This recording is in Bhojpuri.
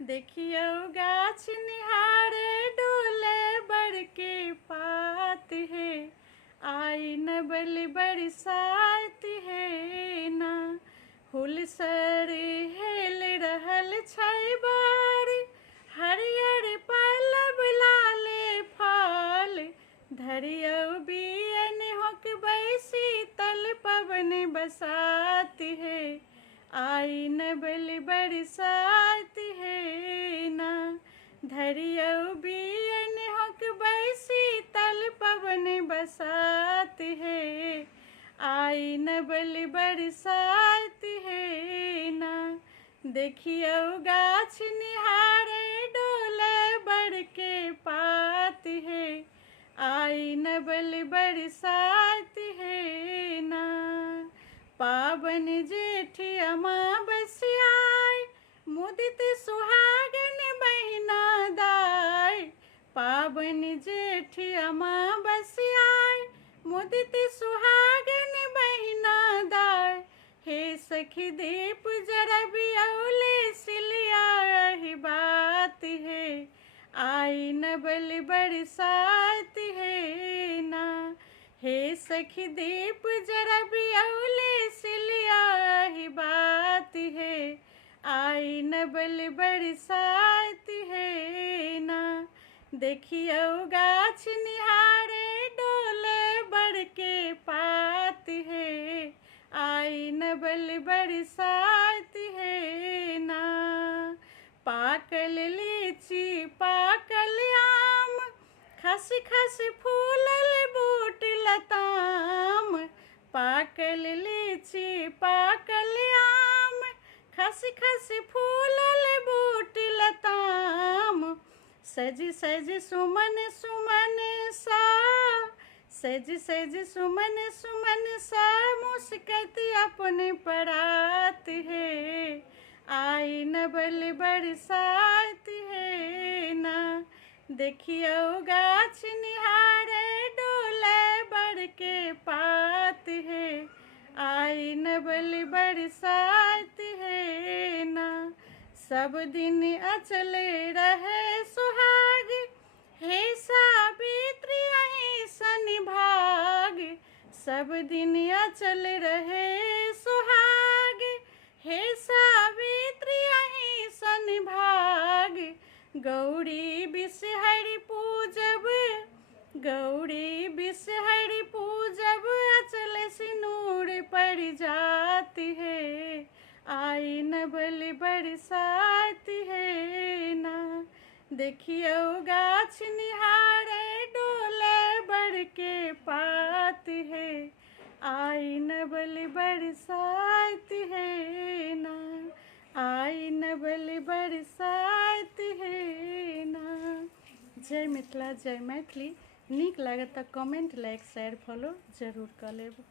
देखियो गाछ निहारे डोले बड़के पात है। आई न बल बरसात है ना। हुलसर हेल रहल छै बार। हरियर पल्लव लाले फल। धरियौ बियन होकबै शीतल पवन बसात है। आई न बल बरसात है ना। धरियौ बियन होकबै शीतल पवन बसात है। आई न बल बरसात है ना। देखियौ गाछ निहारे डोले बड़के पात है। आई न बल बरसात है ना। पावन जेठ अमावस्या मुदित सुहागन बहिना दाय। पावन जेठ अमावस्या मुदित सुहागन बहिना दाय। हे सखी दीप जरबियौले सिलिया रही बात है। आई न बल बरसात है ना। हे सखी दीप जरबियौले सिलिया रही बात है। आई न बल बरसात है ना। देखियौ गाछ निहारे डोले बड़के पात है। आई न बल बरसात है ना। पाकल लीची पाकल आम। खस खस फूलल बूट लताम। पाकल लीची पाकल आम। खस खस फूलल बूट लताम। सज सज सुमन सुमन सा। सज सज सुमन सुमन सा मुस्कत अपन परात है। आई न बल बरसात है ना। देखियौ गाछ निहारे डोले बड़के पात है। आई न बल बरसात है ना। सब दिन अचल रहे सुहाग। हे सावित्री अहि सन भाग। सब दिन अचल रहे सुहाग। हे सावित्री अहि सन भाग। गौरी बिषहरि पूजब। गौरी बिषहरि पूजब अचल सिनूर परिजात है। आई न बल बरसात है ना। देखियौ गाछ निहारे डोले बड़के पात है। आई न बल बरसात है ना। आई न बल बरसात है ना। जय मिथिला जय मैथिली। नीक लागत तऽ कमेंट लाइक शेयर फॉलो जरूर कऽ लेब।